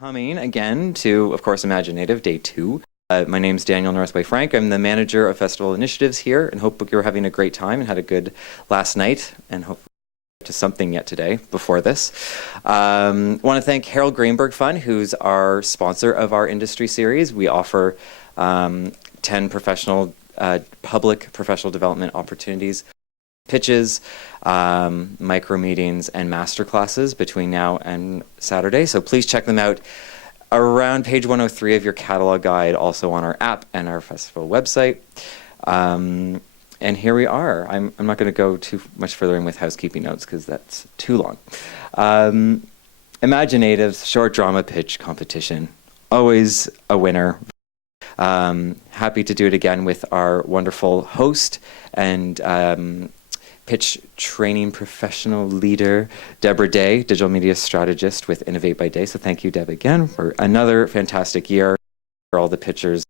Coming again to, of course, Imaginative Day 2. My name's Daniel Northway Frank. I'm the manager of Festival Initiatives here, and hope you're having a great time and had a good last night, and hope to something yet today before this. Want to thank Harold Greenberg Fund, who's our sponsor of our industry series. We offer 10 professional, public professional development opportunities, pitches, micro meetings, and master classes between now and Saturday. So please check them out around page 103 of your catalog guide, also on our app and our festival website. And here we are. I'm not going to go too much further in with housekeeping notes because that's too long. Imaginative's short drama pitch competition, always a winner. Happy to do it again with our wonderful host and pitch training professional leader, Deborah Day, digital media strategist with Innovate by Day. So thank you, Deb, again for another fantastic year. All the pitchers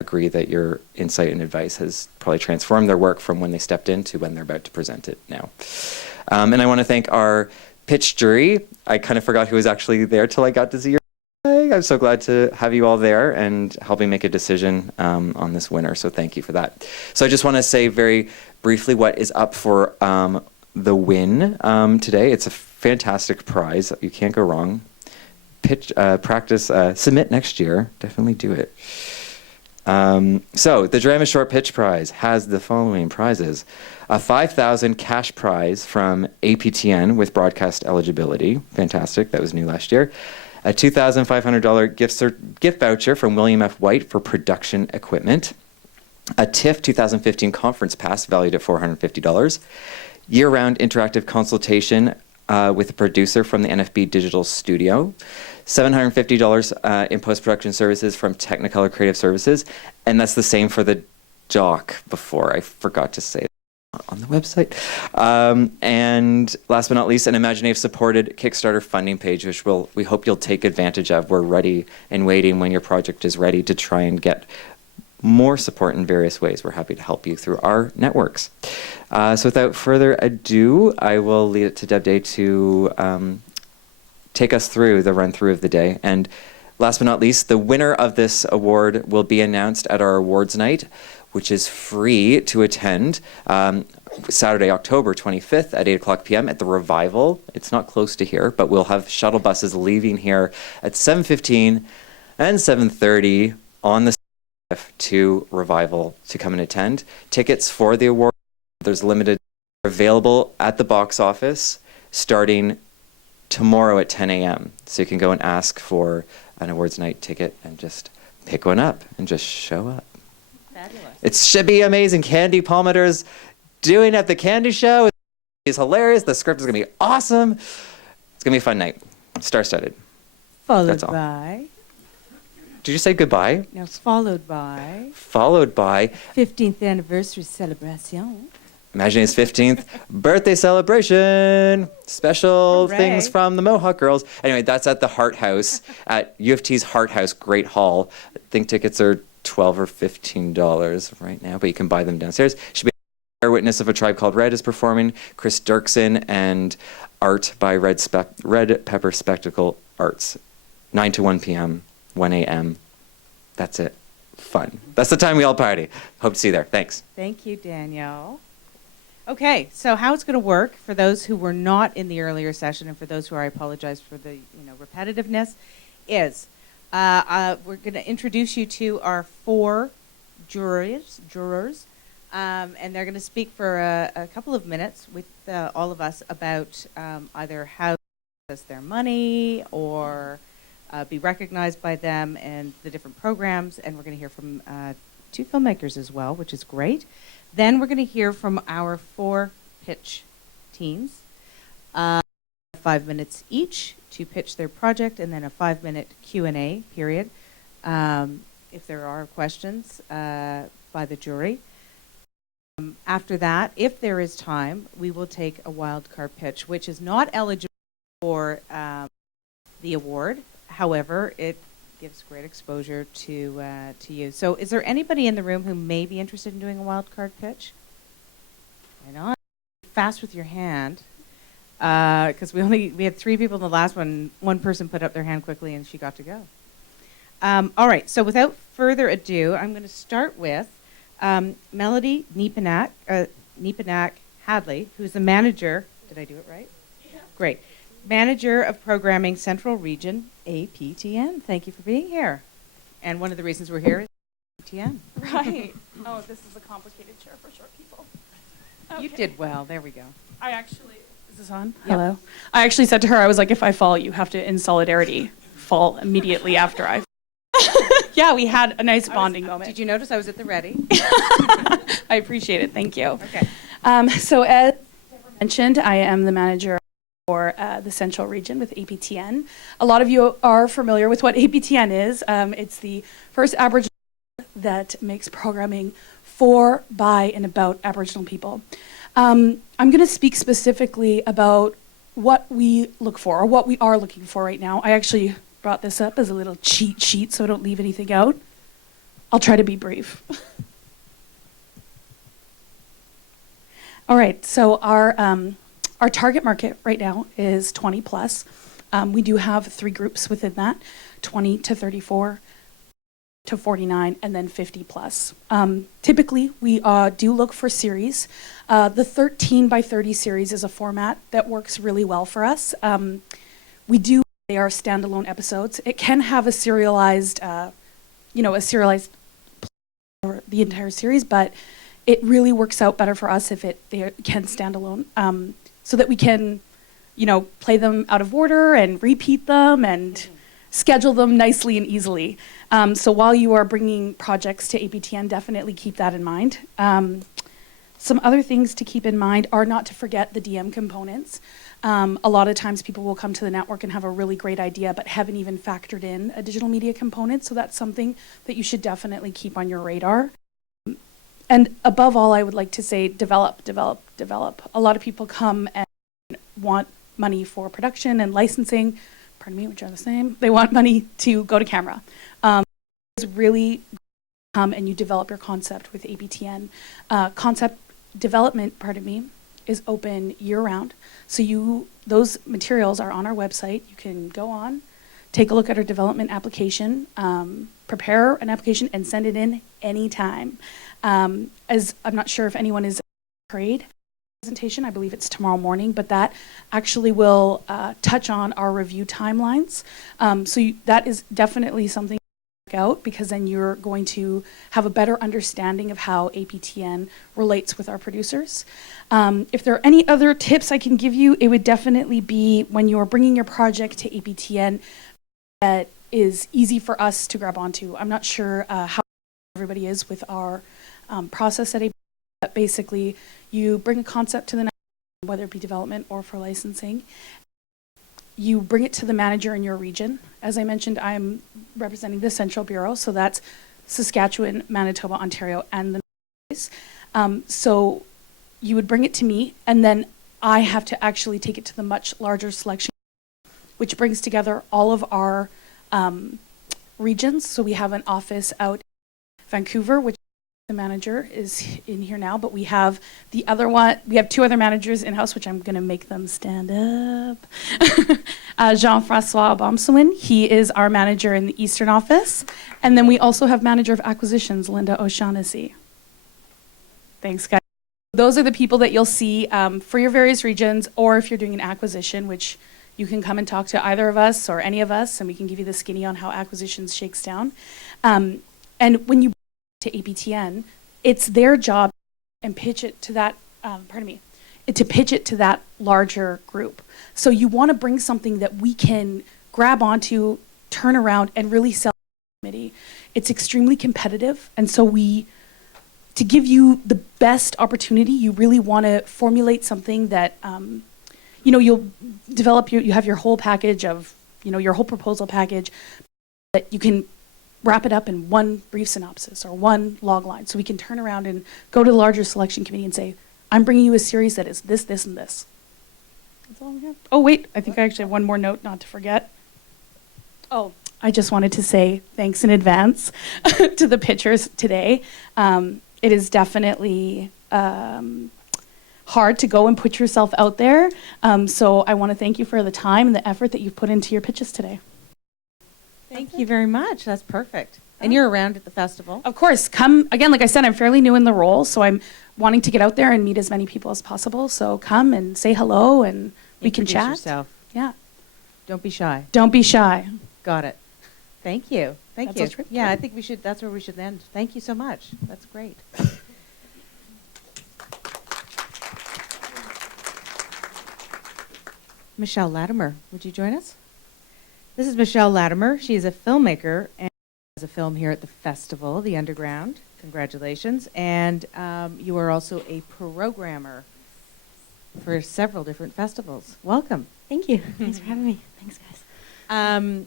agree that your insight and advice has probably transformed their work from when they stepped in to when they're about to present it now. And I want to thank our pitch jury. I kind of forgot who was actually there till I got to see your. I'm so glad to have you all there and helping make a decision on this winner. So thank you for that. So I just want to say very briefly what is up for the win today. It's a fantastic prize. You can't go wrong. Pitch, practice, submit next year. Definitely do it. So the Drama Short Pitch Prize has the following prizes. A $5,000 cash prize from APTN with broadcast eligibility. Fantastic. That was new last year. A $2,500 gift voucher from William F. White for production equipment. A TIFF 2015 conference pass valued at $450. Year-round interactive consultation with a producer from the NFB Digital Studio. $750 in post-production services from Technicolor Creative Services. And that's the same for the doc before. I forgot to say that on the website. And last but not least, an Imaginative-supported Kickstarter funding page, which we hope you'll take advantage of. We're ready and waiting when your project is ready to try and get more support in various ways. We're happy to help you through our networks. So without further ado, I will lead it to Deb Day to take us through the run-through of the day. And last but not least, the winner of this award will be announced at our awards night, which is free to attend Saturday, October 25th at 8 o'clock p.m. at the Revival. It's not close to here, but we'll have shuttle buses leaving here at 7:15 and 7:30 on the to Revival to come and attend. Tickets for the award, there's limited available at the box office starting tomorrow at 10 a.m. So you can go and ask for an awards night ticket and just pick one up and just show up. Fabulous. It should be amazing. Candy Palmiter's doing at the Candy Show is hilarious. The script is going to be awesome. It's going to be a fun night. Star-studded. Followed by... Did you say goodbye? No, it's followed by... Followed by... 15th anniversary celebration. Imaginate's 15th birthday celebration. Special Hooray. things from the Mohawk Girls. Anyway, that's at the Hart House, at U of T's Hart House Great Hall. I think tickets are $12 or $15 right now, but you can buy them downstairs. Should be a witness of A Tribe Called Red is performing, Chris Dirksen, and art by Red Pepper Spectacle Arts. 9 to 1 p.m., 1 a.m. That's it. Fun. That's the time we all party. Hope to see you there. Thanks. Thank you, Danielle. Okay, so how it's going to work for those who were not in the earlier session and for those who are, I apologize for the repetitiveness, is we're going to introduce you to our 4 jurors, and they're going to speak for a couple of minutes with all of us about either how to access their money or be recognized by them and the different programs, and we're going to hear from 2 filmmakers as well, which is great. Then we're going to hear from our 4 pitch teams, 5 minutes each to pitch their project, and then a 5-minute Q&A period if there are questions by the jury. After that, if there is time, we will take a wildcard pitch, which is not eligible for the award. However, it gives great exposure to you. So is there anybody in the room who may be interested in doing a wildcard pitch? Right on. Fast with your hand. because we had 3 people in the last one. One person put up their hand quickly, and she got to go. All right. So without further ado, I'm going to start with Melanie Neepanak Hadley, who's the manager. Did I do it right? Yeah. Great. Manager of Programming Central Region, APTN. Thank you for being here. And one of the reasons we're here is APTN. Right. Oh, this is a complicated chair for short people. Okay. You did well. There we go. I actually, is this on? Yep. Hello. I actually said to her, I was like, if I fall, you have to, in solidarity, fall immediately after I. Yeah, we had a nice bonding moment. Did you notice I was at the ready? I appreciate it. Thank you. Okay. So as Deborah mentioned, I am the manager for the Central Region with APTN. A lot of you are familiar with what APTN is. It's the first Aboriginal that makes programming for, by, and about Aboriginal people. I'm going to speak specifically about what we look for, or what we are looking for right now. I actually brought this up as a little cheat sheet so I don't leave anything out. I'll try to be brief. All right, so our target market right now is 20 plus. We do have 3 groups within that, 20 to 34 to 49, and then 50 plus. Typically, we do look for series. The 13 by 30 series is a format that works really well for us. They are standalone episodes. It can have a serialized, for the entire series, but it really works out better for us if they can stand alone, so that we can, play them out of order and repeat them and schedule them nicely and easily. So while you are bringing projects to APTN, definitely keep that in mind. Some other things to keep in mind are not to forget the DM components. A lot of times people will come to the network and have a really great idea, but haven't even factored in a digital media component. So that's something that you should definitely keep on your radar. And above all, I would like to say develop. A lot of people come and want money for production and licensing, which are the same. They want money to go to camera. It's really come and you develop your concept with APTN. Concept development, is open year-round. So those materials are on our website. You can go on, take a look at our development application, prepare an application, and send it in anytime. As I'm not sure if anyone is parade presentation, I believe it's tomorrow morning, but that actually will touch on our review timelines. That is definitely something to check out, because then you're going to have a better understanding of how APTN relates with our producers. If there are any other tips I can give you, it would definitely be when you're bringing your project to APTN that is easy for us to grab onto. I'm not sure how everybody is with our process at APTN, but basically you bring a concept to the network, whether it be development or for licensing. You bring it to the manager in your region. As I mentioned, I'm representing the Central Bureau, so that's Saskatchewan, Manitoba, Ontario, and the North. So you would bring it to me, and then I have to actually take it to the much larger selection, which brings together all of our regions. So we have an office out in Vancouver, which the manager is in here now, but we have the other one. We have 2 other managers in-house, which I'm going to make them stand up. Jean-Francois Bomsawin, he is our manager in the Eastern office. And then we also have manager of acquisitions, Linda O'Shaughnessy. Thanks, guys. Those are the people that you'll see for your various regions, or if you're doing an acquisition, which you can come and talk to either of us or any of us, and we can give you the skinny on how acquisitions shakes down. And when you to APTN, it's their job and pitch it to that, to pitch it to that larger group. So you want to bring something that we can grab onto, turn around, and really sell to the committee. It's extremely competitive, and so to give you the best opportunity, you really want to formulate something that, you'll develop, you have your whole package of, your whole proposal package that you can wrap it up in one brief synopsis or one log line, so we can turn around and go to the larger selection committee and say, I'm bringing you a series that is this, this, and this. That's all we have. Oh, wait, I think I actually have one more note not to forget. Oh, I just wanted to say thanks in advance to the pitchers today. It is definitely hard to go and put yourself out there. So I want to thank you for the time and the effort that you've put into your pitches today. Thank you very much. That's perfect. And you're around at the festival. Of course, come again. Like I said, I'm fairly new in the role, so I'm wanting to get out there and meet as many people as possible. So come and say hello, and we can Introduce chat. yourself. Yeah. Don't be shy. Don't be shy. Got it. Thank you. Thank That's you. all right. Yeah, I think we should. That's where we should end. Thank you so much. That's great. Michelle Latimer, would you join us? This is Michelle Latimer. She is a filmmaker and has a film here at the festival, The Underground. Congratulations. And you are also a programmer for several different festivals. Welcome. Thank you. Thanks for having me. Thanks, guys.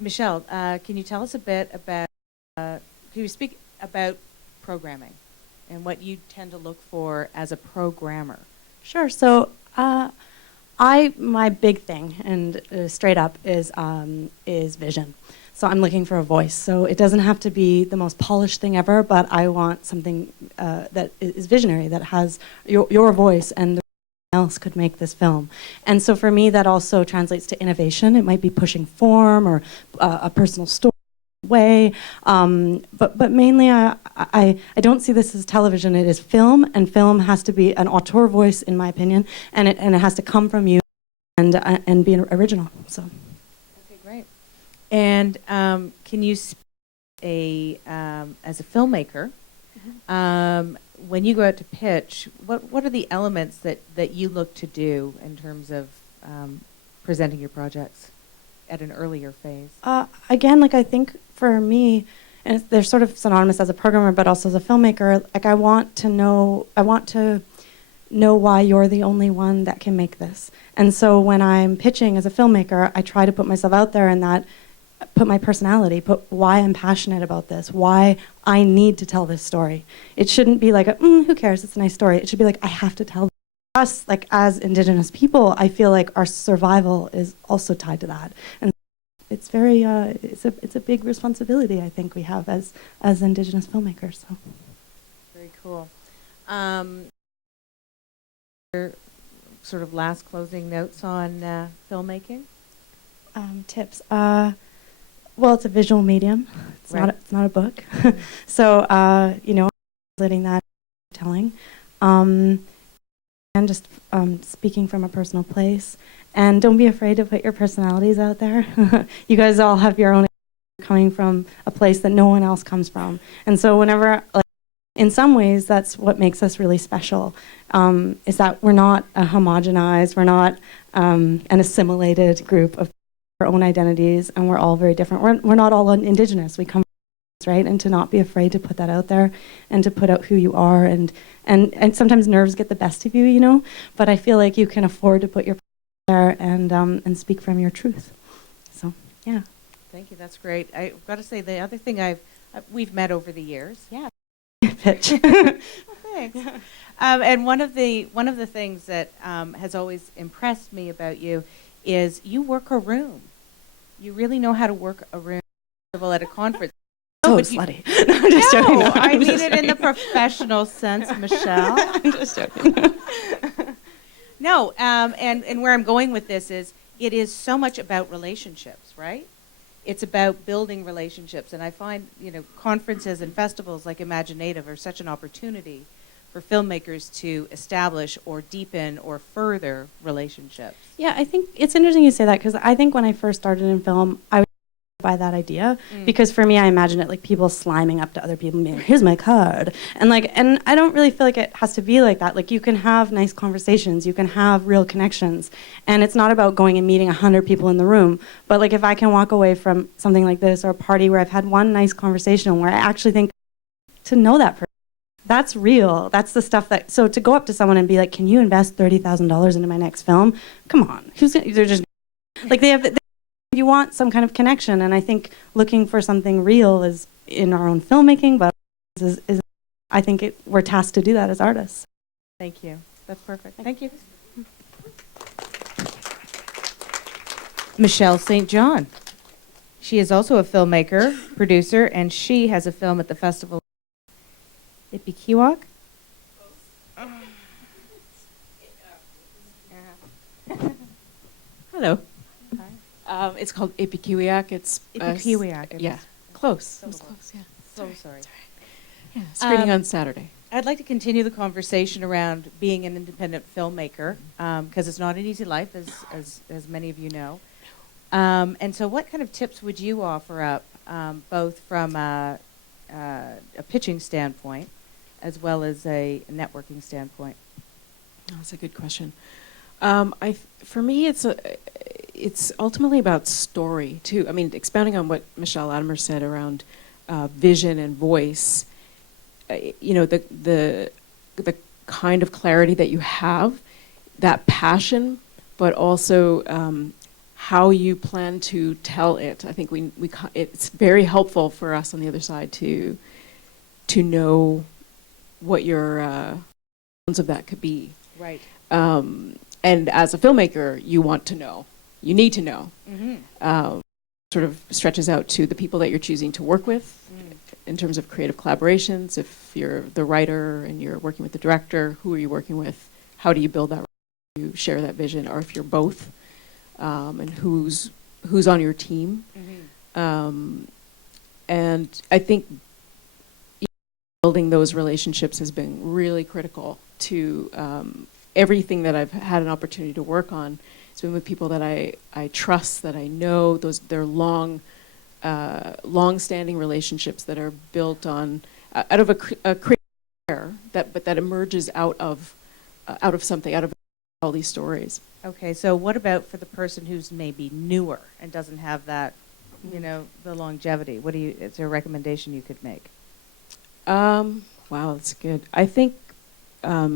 Michelle, can you tell us a bit about, can you speak about programming and what you tend to look for as a programmer? Sure. So, my big thing, and straight up, is vision. So I'm looking for a voice. So it doesn't have to be the most polished thing ever, but I want something that is visionary, that has your voice, and else could make this film. And so for me, that also translates to innovation. It might be pushing form or a personal story way, but mainly I don't see this as television. It is film, and film has to be an auteur voice, in my opinion, and it has to come from you and be original. So. Okay, great. And can you speak as a filmmaker? Mm-hmm. When you go out to pitch, what are the elements that you look to do in terms of presenting your projects at an earlier phase? Again, like I think for me, and they're sort of synonymous as a programmer, but also as a filmmaker. Like I want to know why you're the only one that can make this. And so when I'm pitching as a filmmaker, I try to put myself out there and that. Put my personality, put why I'm passionate about this, why I need to tell this story. It shouldn't be like, who cares, it's a nice story. It should be like, I have to tell us, like as Indigenous people, I feel like our survival is also tied to that. And it's very, it's a big responsibility I think we have as Indigenous filmmakers. So. Very cool. Sort of last closing notes on filmmaking? Tips. Well, it's a visual medium. It's right. not a book. Mm-hmm. So, translating that, telling, and just speaking from a personal place. And don't be afraid to put your personalities out there. You guys all have your own coming from a place that no one else comes from. And so whenever, like, in some ways, that's what makes us really special, is that we're not a homogenized, we're not an assimilated group of our own identities, and we're all very different. We're not all Indigenous. We come from, right? And to not be afraid to put that out there and to put out who you are. And sometimes nerves get the best of you, but I feel like you can afford to put your there and speak from your truth. So, yeah. Thank you. That's great. I've got to say, the other thing we've met over the years. Yeah. Pitch. Well, thanks. And one of the things that has always impressed me about you is you work a room. You really know how to work a room at a conference. So slutty. No, I'm just joking. No, I mean it in the professional sense, Michelle. I'm just joking. No, and where I'm going with this is it is so much about relationships, right? It's about building relationships. And I find, conferences and festivals like Imaginative are such an opportunity for filmmakers to establish or deepen or further relationships. Yeah, I think it's interesting you say that, because I think when I first started in film, I was by that idea, because for me, I imagine it like people sliming up to other people and being, here's my card. And I don't really feel like it has to be like that. Like, you can have nice conversations, you can have real connections. And it's not about going and meeting 100 people in the room. But like, if I can walk away from something like this or a party where I've had one nice conversation where I actually think to know that person, that's real. That's the stuff that, so to go up to someone and be like, can you invest $30,000 into my next film? Come on. They're just, like, you want some kind of connection. And I think looking for something real is in our own filmmaking, but I think we're tasked to do that as artists. Thank you. That's perfect. Thank you. Michelle St. John. She is also a filmmaker, producer, and she has a film at the festival. Ipikiwak? Hello. Hi. It's called Ipikiwiak. It's Ipikiwiak. yeah, close. So It was close. close. Yeah. So It's all sorry. right, it's all right. Yeah, screening Um, on Saturday. I'd like to continue the conversation around being an independent filmmaker, because it's not an easy life, as many of you know. And so what kind of tips would you offer up, both from a pitching standpoint as well as a networking standpoint? Oh, that's a good question. For me, it's ultimately about story too. I mean, expounding on what Michelle Latimer said around vision and voice. You know, the kind of clarity that you have, that passion, but also how you plan to tell it. I think it's very helpful for us on the other side to know what your bounds of that could be. Right. And as a filmmaker, you want to know. You need to know. Mm-hmm. Sort of stretches out to the people that you're choosing to work with in terms of creative collaborations. If you're the writer and you're working with the director, who are you working with? How do you build that? How do you share that vision? Or if you're both, and who's on your team? Mm-hmm. And I think building those relationships has been really critical to everything that I've had an opportunity to work on. It's been with people that I trust, that I know. They're long-standing relationships that are built on out of a creative care that emerges out of something, out of all these stories. Okay, so what about for the person who's maybe newer and doesn't have that, the longevity? Is there a recommendation you could make? Wow, that's good. I think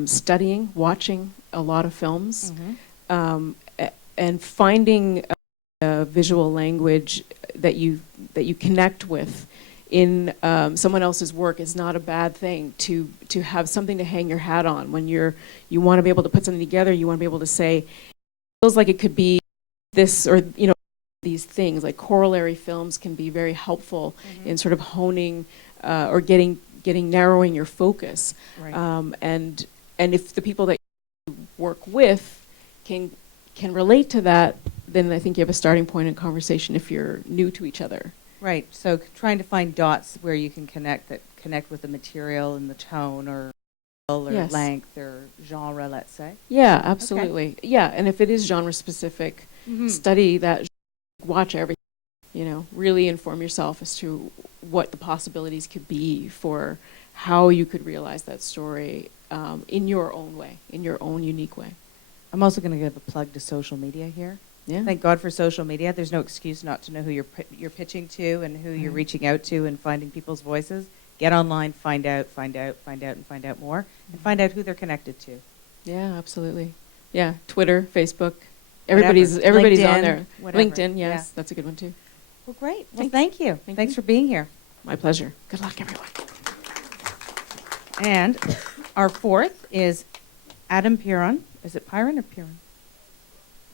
studying, watching a lot of films, and finding a visual language that you connect with in someone else's work is not a bad thing. To have something to hang your hat on when you want to be able to put something together. You want to be able to say, it feels like it could be this, or these things. Like corollary films can be very helpful in sort of honing or narrowing your focus. Right. And if the people that you work with can relate to that, then I think you have a starting point in conversation if you're new to each other. Right. So trying to find dots where you can connect with the material and the tone or Yes. length or genre, let's say. Yeah, absolutely. Okay. Yeah, and if it is genre specific, study that, watch everything. Really inform yourself as to what the possibilities could be for how you could realize that story in your own way, in your own unique way. I'm also going to give a plug to social media here. Yeah. Thank God for social media. There's no excuse not to know who you're pitching to and who you're reaching out to and finding people's voices. Get online, find out, and find out more, and find out who they're connected to. Yeah, absolutely. Yeah, Twitter, Facebook, everybody's LinkedIn, on there. whatever. LinkedIn, yes, Yeah. that's a good one too. Well, great. Well, thank you. Thanks for being here. My pleasure. Good luck, everyone. And our fourth is Adam Piron. Is it Piron or Piron?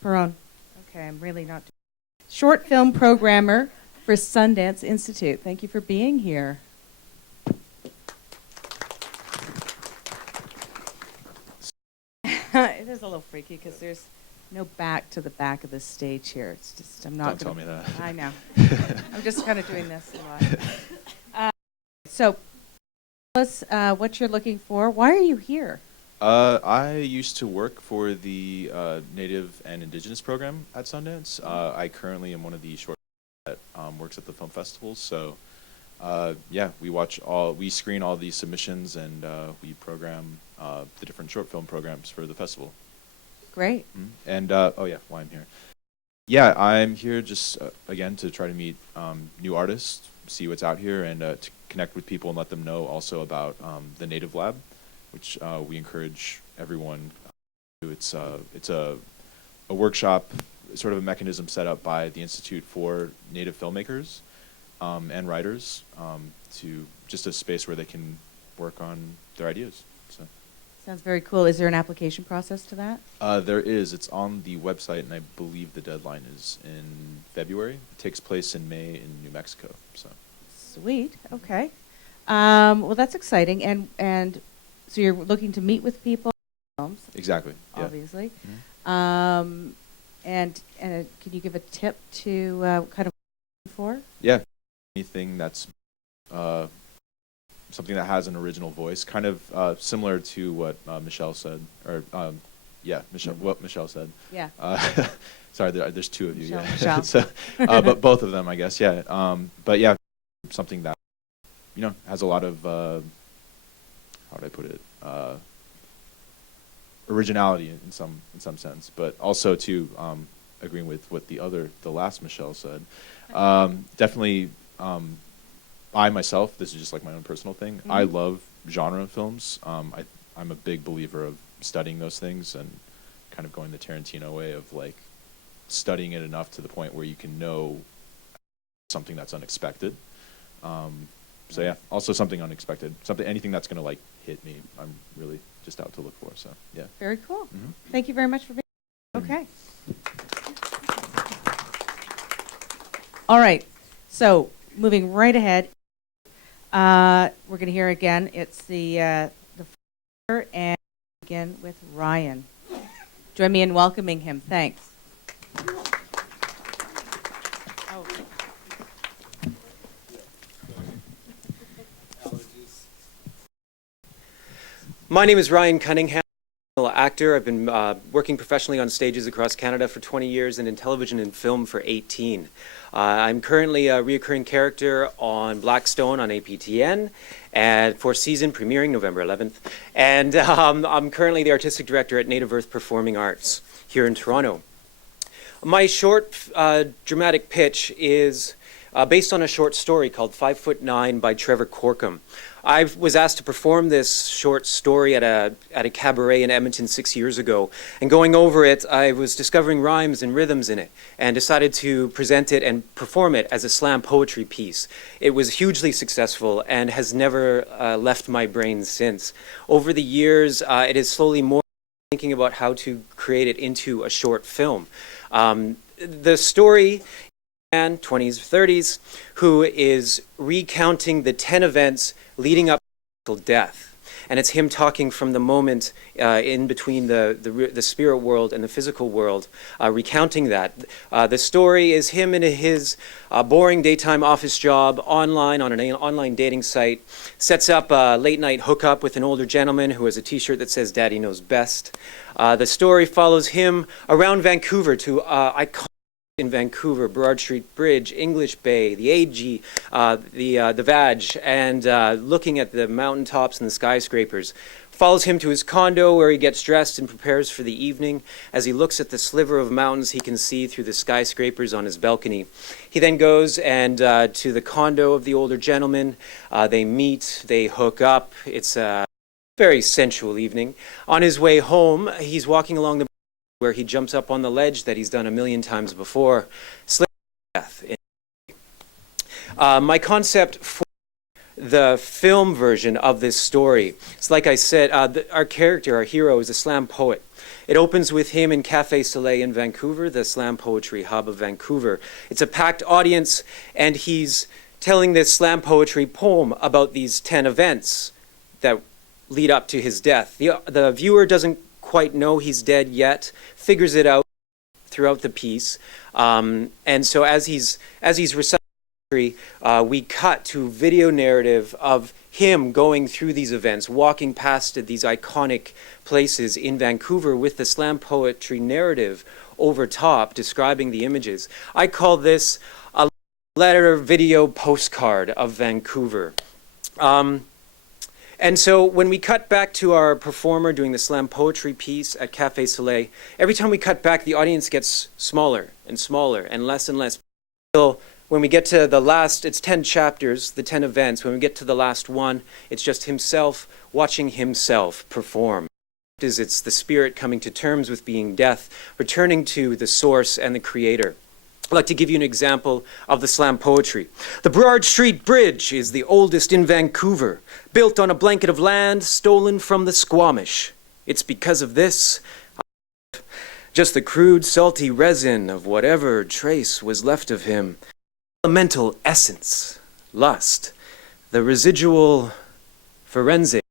Piron. Okay, I'm really not. Short film programmer for Sundance Institute. Thank you for being here. It is a little freaky because there's no back to the back of the stage here. It's just, I'm not. Don't tell me that. I know. I'm just kind of doing this a lot. So, tell us what you're looking for. Why are you here? I used to work for the Native and Indigenous program at Sundance. I currently am one of the short that works at the film festivals. So, we screen all these submissions and we program the different short film programs for the festival. Great. And why I'm here. Yeah, I'm here just again to try to meet new artists, see what's out here, and to connect with people and let them know also about the Native Lab, which we encourage everyone to. It's a workshop, sort of a mechanism set up by the Institute for Native Filmmakers and writers, to just a space where they can work on their ideas. So. Sounds very cool. Is there an application process to that? There is. It's on the website, and I believe the deadline is in February. It takes place in May in New Mexico. So. Sweet. Okay. Well, that's exciting. And so you're looking to meet with people. Films. Exactly. Yeah. Obviously. And can you give a tip to kind of for? Yeah, anything that's something that has an original voice, kind of similar to what Michelle said, or what Michelle said. Yeah. Sorry, there's two of you. Michelle. So, but both of them, I guess. Yeah. But yeah, something that has a lot of how would I put it? Originality in some sense, but also too agreeing with what the last Michelle said. Definitely, I myself, this is just like my own personal thing. Mm-hmm. I love genre films. I'm a big believer of studying those things and kind of going the Tarantino way of like studying it enough to the point where you can know something that's unexpected. So yeah, also something unexpected, anything that's gonna like hit me, I'm really just out to look for. So yeah. Very cool. Mm-hmm. Thank you very much for being here. Okay. All right. So moving right ahead, we're going to hear again. It's the father, and begin with Ryan. Join me in welcoming him. Thanks. My name is Ryan Cunningham. I'm an actor. I've been working professionally on stages across Canada for 20 years and in television and film for 18. I'm currently a reoccurring character on Blackstone on APTN and for season premiering November 11th. And I'm currently the artistic director at Native Earth Performing Arts here in Toronto. My short dramatic pitch is based on a short story called 5'9" by Trevor Corkum. I was asked to perform this short story at a cabaret in Edmonton 6 years ago. And going over it, I was discovering rhymes and rhythms in it and decided to present it and perform it as a slam poetry piece. It was hugely successful and has never left my brain since. Over the years, it is slowly more thinking about how to create it into a short film. The story, 20s, 30s, who is recounting the 10 events leading up to death. And it's him talking from the moment in between the spirit world and the physical world, recounting that. The story is him in his boring daytime office job online on an online dating site, sets up a late night hookup with an older gentleman who has a t-shirt that says Daddy Knows Best. The story follows him around Vancouver to iconic in Vancouver, Burrard Street Bridge, English Bay, the AG, the Vag, and looking at the mountaintops and the skyscrapers. Follows him to his condo where he gets dressed and prepares for the evening. As he looks at the sliver of mountains he can see through the skyscrapers on his balcony. He then goes and to the condo of the older gentleman. They meet, they hook up. It's a very sensual evening. On his way home, he's walking along the where he jumps up on the ledge that he's done 1,000,000 times before, slips to death. My concept for the film version of this story, it's like I said, our character, our hero, is a slam poet. It opens with him in Café Soleil in Vancouver, the slam poetry hub of Vancouver. It's a packed audience, and he's telling this slam poetry poem about these 10 events that lead up to his death. The viewer doesn't quite know he's dead yet, figures it out throughout the piece. And so as he's reciting, we cut to video narrative of him going through these events, walking past these iconic places in Vancouver with the slam poetry narrative over top, describing the images. I call this a letter video postcard of Vancouver. And so when we cut back to our performer doing the slam poetry piece at Café Soleil, every time we cut back, the audience gets smaller and smaller and less. Until when we get to the last, it's 10 chapters, the 10 events. When we get to the last one, it's just himself watching himself perform. It's the spirit coming to terms with being death, returning to the source and the creator. I'd like to give you an example of the slam poetry. The Burrard Street Bridge is the oldest in Vancouver, built on a blanket of land stolen from the Squamish. It's because of this, just the crude, salty resin of whatever trace was left of him. Elemental essence, lust, the residual forensics.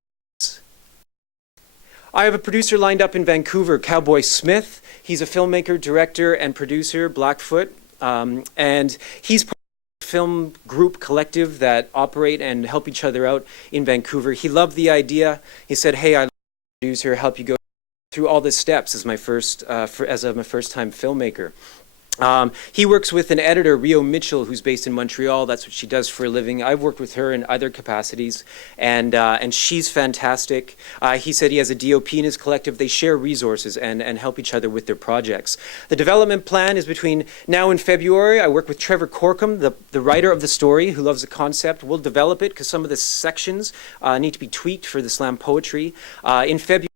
I have a producer lined up in Vancouver, Cowboy Smith. He's a filmmaker, director, and producer, Blackfoot. And he's part of a film group collective that operate and help each other out in Vancouver. He loved the idea. He said, hey, I'd like to producer, help you go through all the steps as my first-time filmmaker. He works with an editor, Rio Mitchell, who's based in Montreal. That's what she does for a living. I've worked with her in other capacities, and she's fantastic. He said he has a DOP in his collective. They share resources and help each other with their projects. The development plan is between now and February. I work with Trevor Corkum, the writer of the story, who loves the concept. We'll develop it because some of the sections need to be tweaked for the slam poetry. In February,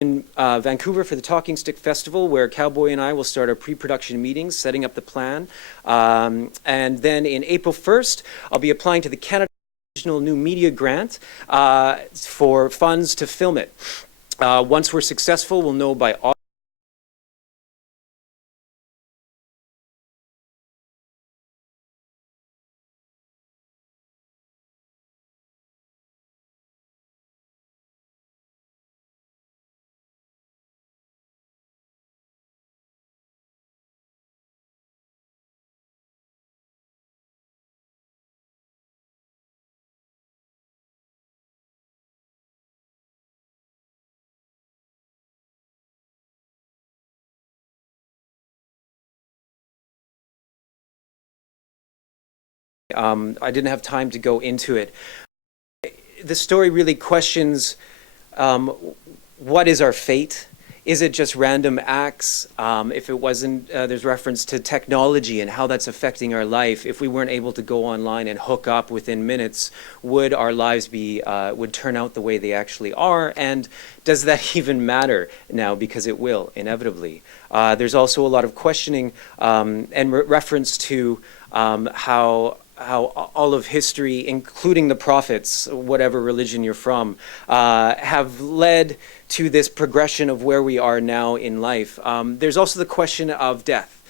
in Vancouver for the Talking Stick Festival, where Cowboy and I will start our pre-production meetings, setting up the plan. And then in April 1st, I'll be applying to the Canada Regional New Media Grant for funds to film it. Once we're successful, we'll know by August. I didn't have time to go into it. The story really questions what is our fate? Is it just random acts? If it wasn't, there's reference to technology and how that's affecting our life. If we weren't able to go online and hook up within minutes, would our lives be, would turn out the way they actually are? And does that even matter now? Because it will, inevitably. There's also a lot of questioning and reference to how all of history, including the prophets, whatever religion you're from, have led to this progression of where we are now in life. There's also the question of death.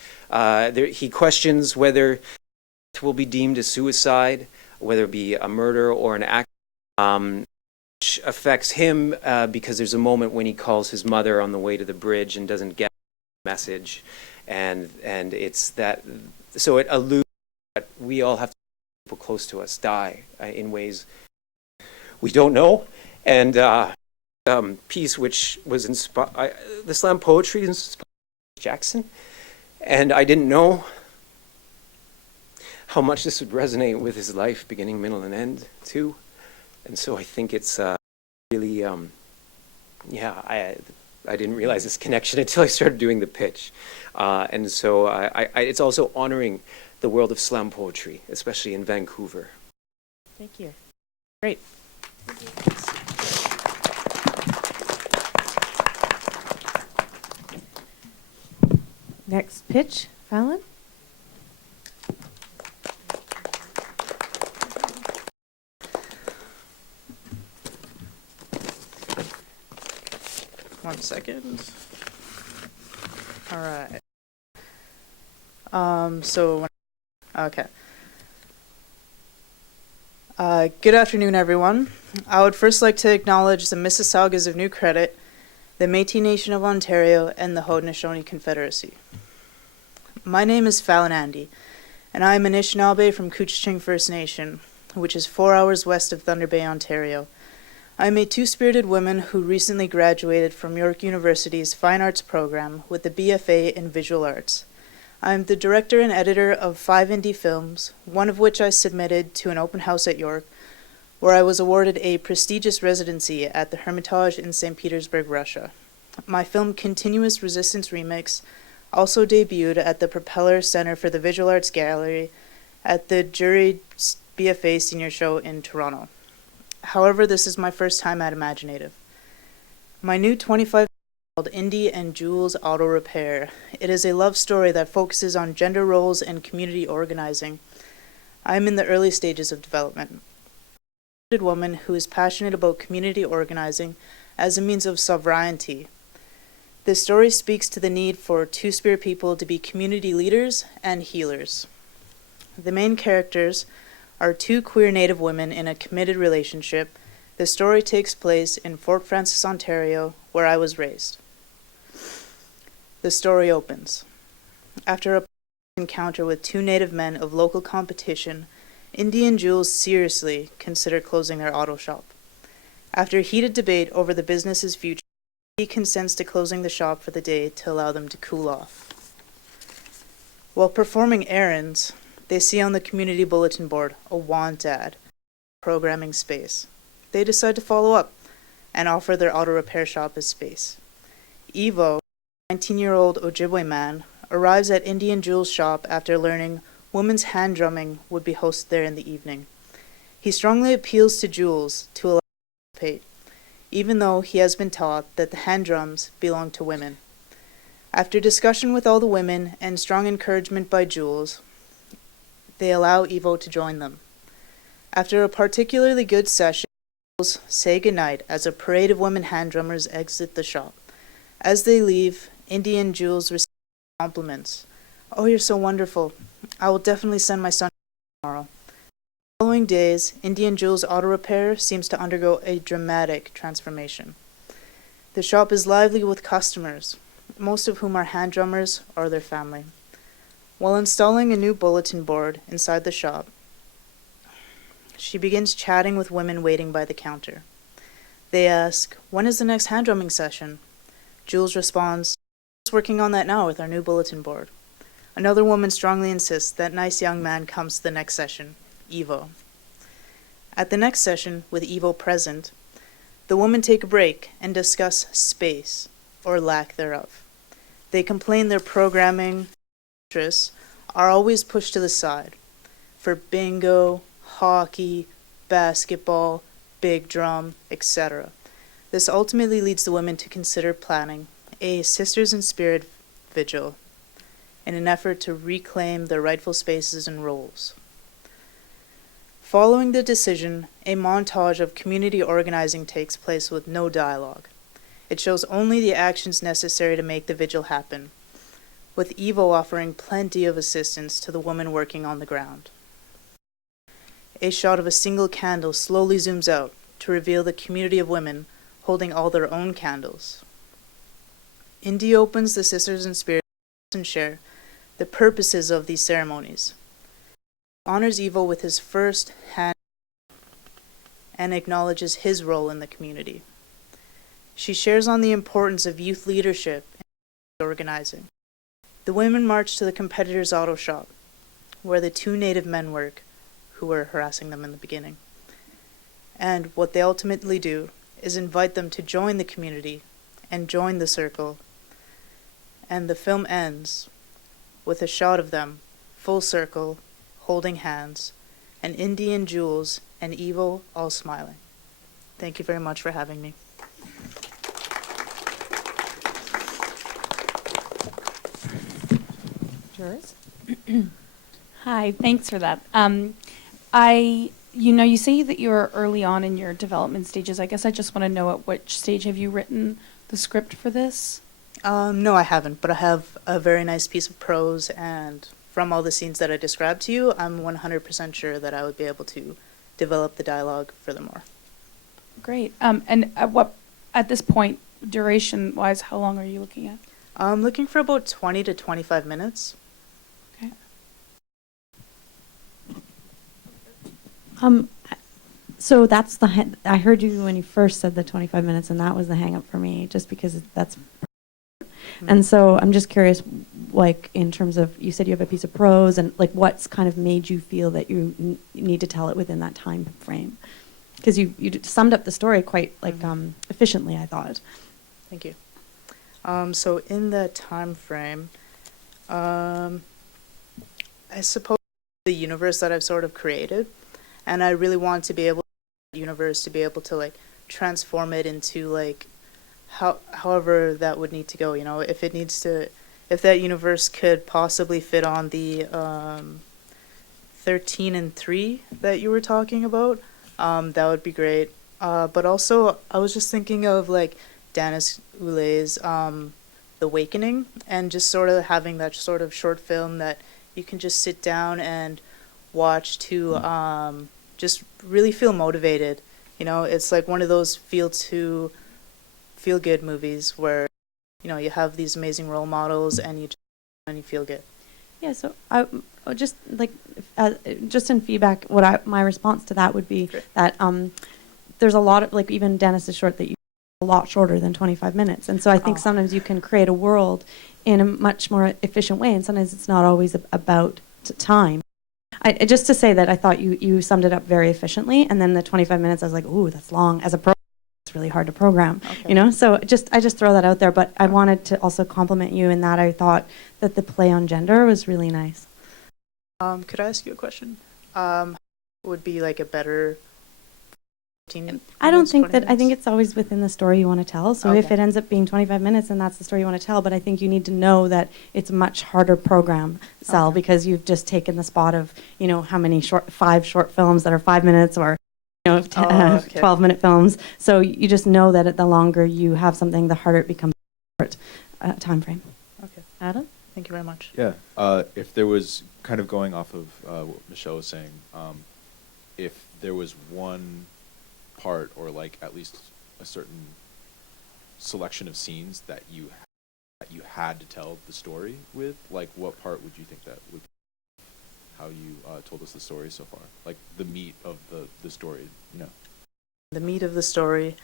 He questions whether it will be deemed a suicide, whether it be a murder or an act, which affects him because there's a moment when he calls his mother on the way to the bridge and doesn't get the message. And it's that, so it alludes that we all have to people close to us die in ways we don't know. And piece which was inspired, the slam poetry inspired Jackson, and I didn't know how much this would resonate with his life, beginning, middle, and end too. And so I think it's really, yeah, I didn't realize this connection until I started doing the pitch. And so it's also honoring the world of slam poetry, especially in Vancouver. Thank you. Great. Next pitch, Fallon. One second. All right. Okay. Good afternoon, everyone. I would first like to acknowledge the Mississaugas of New Credit, the Métis Nation of Ontario, and the Haudenosaunee Confederacy. My name is Fallon Andy, and I am an Anishinaabe from Couchiching First Nation, which is 4 hours west of Thunder Bay, Ontario. I am a two-spirited woman who recently graduated from York University's Fine Arts program with a BFA in Visual Arts. I am the director and editor of 5 indie films, one of which I submitted to an open house at York, where I was awarded a prestigious residency at the Hermitage in St. Petersburg, Russia. My film Continuous Resistance Remix also debuted at the Propeller Center for the Visual Arts Gallery at the Jury BFA Senior Show in Toronto. However, this is my first time at Imaginative. My new 25 called Indy and Jules Auto Repair. It is a love story that focuses on gender roles and community organizing. I am in the early stages of development. A woman who is passionate about community organizing as a means of sovereignty. This story speaks to the need for two-spirit people to be community leaders and healers. The main characters are 2 queer Native women in a committed relationship. The story takes place in Fort Frances, Ontario, where I was raised. The story opens. After a encounter with two native men of local competition, Indy and Jules seriously consider closing their auto shop. After a heated debate over the business's future, he consents to closing the shop for the day to allow them to cool off. While performing errands, they see on the community bulletin board a want ad, programming space. They decide to follow up and offer their auto repair shop as space. Evo, a 19-year-old Ojibwe man, arrives at Indy and Jules' shop after learning women's hand drumming would be hosted there in the evening. He strongly appeals to Jules to allow him to participate, even though he has been taught that the hand drums belong to women. After discussion with all the women and strong encouragement by Jules, they allow Evo to join them. After a particularly good session, Jules say goodnight as a parade of women hand drummers exit the shop. As they leave, Indy and Jules receive compliments. "Oh, you're so wonderful. I will definitely send my son tomorrow." The following days, Indy and Jules' auto repair seems to undergo a dramatic transformation. The shop is lively with customers, most of whom are hand drummers or their family. While installing a new bulletin board inside the shop, she begins chatting with women waiting by the counter. They ask, "When is the next hand drumming session?" Jules responds, "Just working on that now with our new bulletin board." Another woman strongly insists that nice young man comes to the next session, Evo. At the next session, with Evo present, the women take a break and discuss space, or lack thereof. They complain their programming interests are always pushed to the side for bingo, hockey, basketball, big drum, etc. This ultimately leads the women to consider planning a Sisters in Spirit vigil in an effort to reclaim their rightful spaces and roles. Following the decision, a montage of community organizing takes place with no dialogue. It shows only the actions necessary to make the vigil happen, with Evo offering plenty of assistance to the woman working on the ground. A shot of a single candle slowly zooms out to reveal the community of women holding all their own candles. Indy opens the Sisters in Spirit and share the purposes of these ceremonies. He honors Evo with his first hand and acknowledges his role in the community. She shares on the importance of youth leadership and organizing. The women march to the competitor's auto shop, where the two native men work, who were harassing them in the beginning. And what they ultimately do is invite them to join the community and join the circle. And the film ends with a shot of them, full circle, holding hands, and Indy and Jules and Evo all smiling. Thank you very much for having me. Jules? Hi, thanks for that. You say that you're early on in your development stages. I guess I just want to know at which stage have you written the script for this? No, I haven't, but I have a very nice piece of prose, and from all the scenes that I described to you, I'm 100% sure that I would be able to develop the dialogue furthermore. Great. And at this point, duration-wise, how long are you looking at? I'm looking for about 20 to 25 minutes. Okay. So that's I heard you when you first said the 25 minutes, and that was the hang up for me, just because that's. And so I'm just curious, like, in terms of, you said you have a piece of prose, and like, what's kind of made you feel that you need to tell it within that time frame? Because you summed up the story quite like efficiently, I thought. Thank you. So in that time frame, I suppose the universe that I've sort of created, and I really want to be able to universe to be able to like transform it into like however that would need to go, you know, if that universe could possibly fit on the 13 and 3 that you were talking about, that would be great. But also I was just thinking of like Dennis Oulay's The Awakening, and just sort of having that sort of short film that you can just sit down and watch to just really feel motivated. You know, it's like one of those feel to feel-good movies where, you know, you have these amazing role models and you feel good. Yeah, so I just like just in feedback, my response to that would be that there's a lot of, like, even Dennis's short that you a lot shorter than 25 minutes, and so I think sometimes you can create a world in a much more efficient way, and sometimes it's not always about time. Just to say that I thought you summed it up very efficiently, and then the 25 minutes I was like, ooh, that's long. As a program, it's really hard to program, you know. So I just throw that out there, but I wanted to also compliment you in that I thought that the play on gender was really nice. Could I ask you a question? Would be like a better 15 I don't minutes, think 20 that. I think minutes? it's always within the story you want to tell. So if it ends up being 25 minutes, then that's the story you want to tell. But I think you need to know that it's a much harder program sell because you've just taken the spot of, you know, how many 5 short films that are 5 minutes, or, you know, 12-minute films. So you just know that the longer you have something, the harder it becomes short time frame. Okay. Adam? Thank you very much. Yeah. If there was, kind of going off of what Michelle was saying, if there was one part, or like at least a certain selection of scenes that you had to tell the story with, like, what part would you think that would be? How you told us the story so far, like the meat of the story, you know? The meat of the story.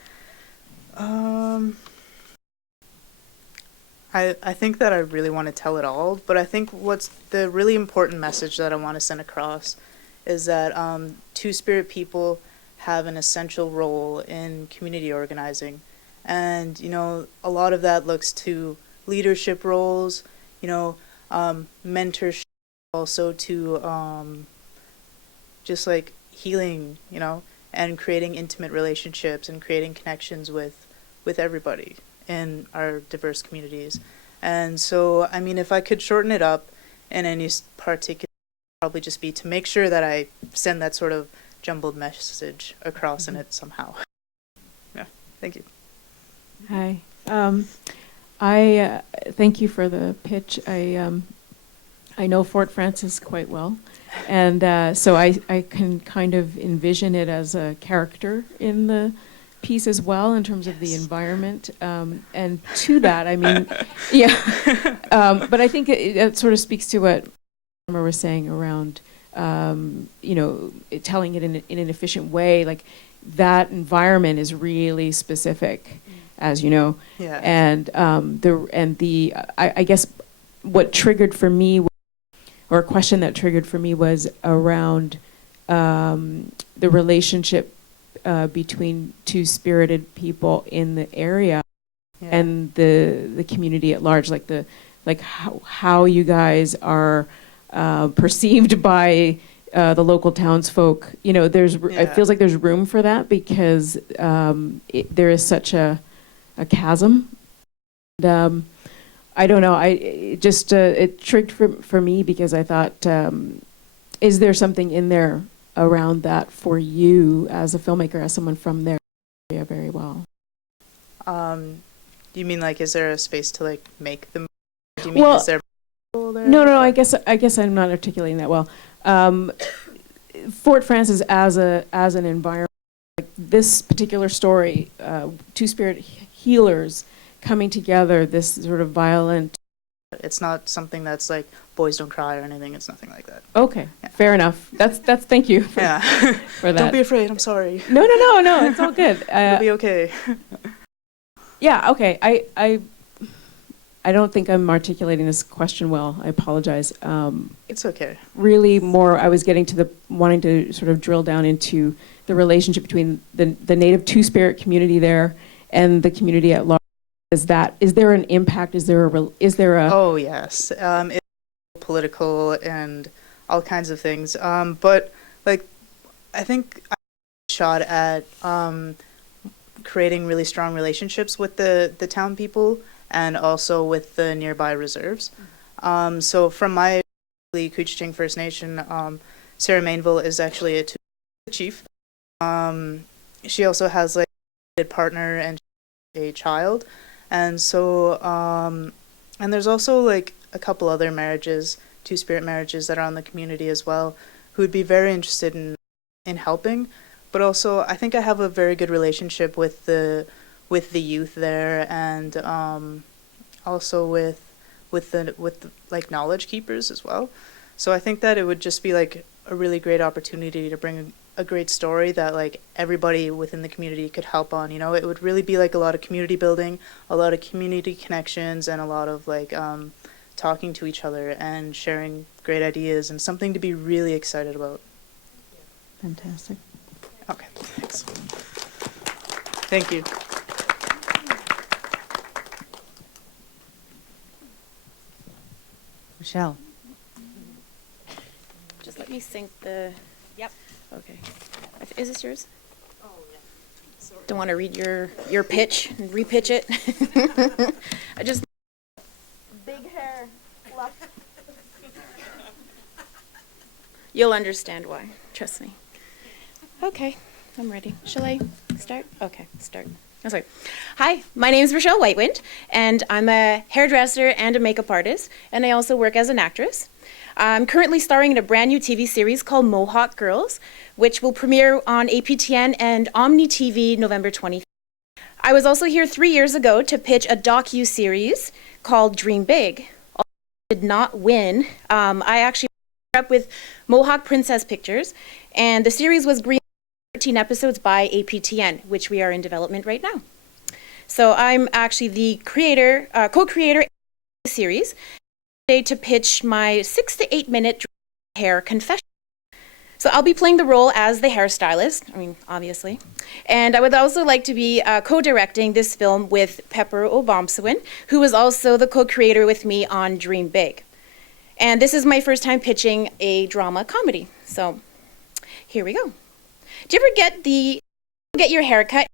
I think that I really want to tell it all, but I think what's the really important message that I want to send across is that Two-Spirit people have an essential role in community organizing. And, you know, a lot of that looks to leadership roles, you know, mentorship, also to just like healing, you know, and creating intimate relationships and creating connections with everybody in our diverse communities. And so, I mean, if I could shorten it up in any particular, probably just be to make sure that I send that sort of jumbled message across in it somehow. Yeah, thank you. Hi. I thank you for the pitch. I know Fort Frances quite well, and so I can kind of envision it as a character in the piece as well, in terms of the environment. And to that, I mean, yeah. But I think it sort of speaks to what Latimer was saying around, you know, telling it in an efficient way. Like, that environment is really specific, as you know. Yeah. And I guess what triggered for me, or a question that triggered for me, was around the relationship between two-spirited people in the area and the community at large, like how you guys are perceived by the local townsfolk. You know, it feels like there's room for that, because there is such a chasm. And, I don't know. It triggered for me, because I thought, is there something in there around that for you as a filmmaker, as someone from there area very well? You mean, like, is there a space to, like, make them? Do you mean, is there people there? No. I guess I'm not articulating that well. Fort Frances as an environment, like this particular story, Two-Spirit healers coming together, this sort of violent. It's not something that's like Boys Don't Cry or anything. It's nothing like that. Okay, fair enough. That's thank you for that. Don't be afraid. I'm sorry. No. It's all good. It'll be okay. Yeah. Okay. I don't think I'm articulating this question well. I apologize. It's okay. Really, I was getting to wanting to sort of drill down into the relationship between the native Two-Spirit community there and the community at large. Is there an impact? Is there a? Oh yes, it's political and all kinds of things. But like, I think I shot at creating really strong relationships with the town people and also with the nearby reserves. So from my Couchiching First Nation, Sarah Mainville is actually a chief. She also has like a partner and a child. And so, and there's also like a couple other marriages, Two-Spirit marriages that are on the community as well, who would be very interested in helping. But also, I think I have a very good relationship with the with the youth there, and also with the like knowledge keepers as well. So I think that it would just be like a really great opportunity to bring a great story that like everybody within the community could help on. You know, it would really be like a lot of community building, a lot of community connections, and a lot of like talking to each other and sharing great ideas, and something to be really excited about. Fantastic. Okay, thanks. Thank you. Michelle. Just let me sync the. Yep. Okay. Is this yours? Oh yeah. Sorry. Don't want to read your pitch and repitch it. I just. Big hair. Fluff. You'll understand why. Trust me. Okay, I'm ready. Shall I start? Okay, start. Oh, sorry. Hi, my name is Rochelle Whitewind, and I'm a hairdresser and a makeup artist, and I also work as an actress. I'm currently starring in a brand new TV series called Mohawk Girls, which will premiere on APTN and Omni TV November 20th. I was also here 3 years ago to pitch a docu-series called Dream Big. I did not win. I actually up with Mohawk Princess Pictures, and the series was green 13 episodes by APTN, which we are in development right now. So I'm actually the creator, co-creator of the series, today to pitch my 6 to 8 minute hair confession. So I'll be playing the role as the hairstylist, I mean, obviously. And I would also like to be co-directing this film with Pepper Obomsawin, who is also the co-creator with me on Dream Big. And this is my first time pitching a drama comedy. So here we go. Do you ever get your hair cut,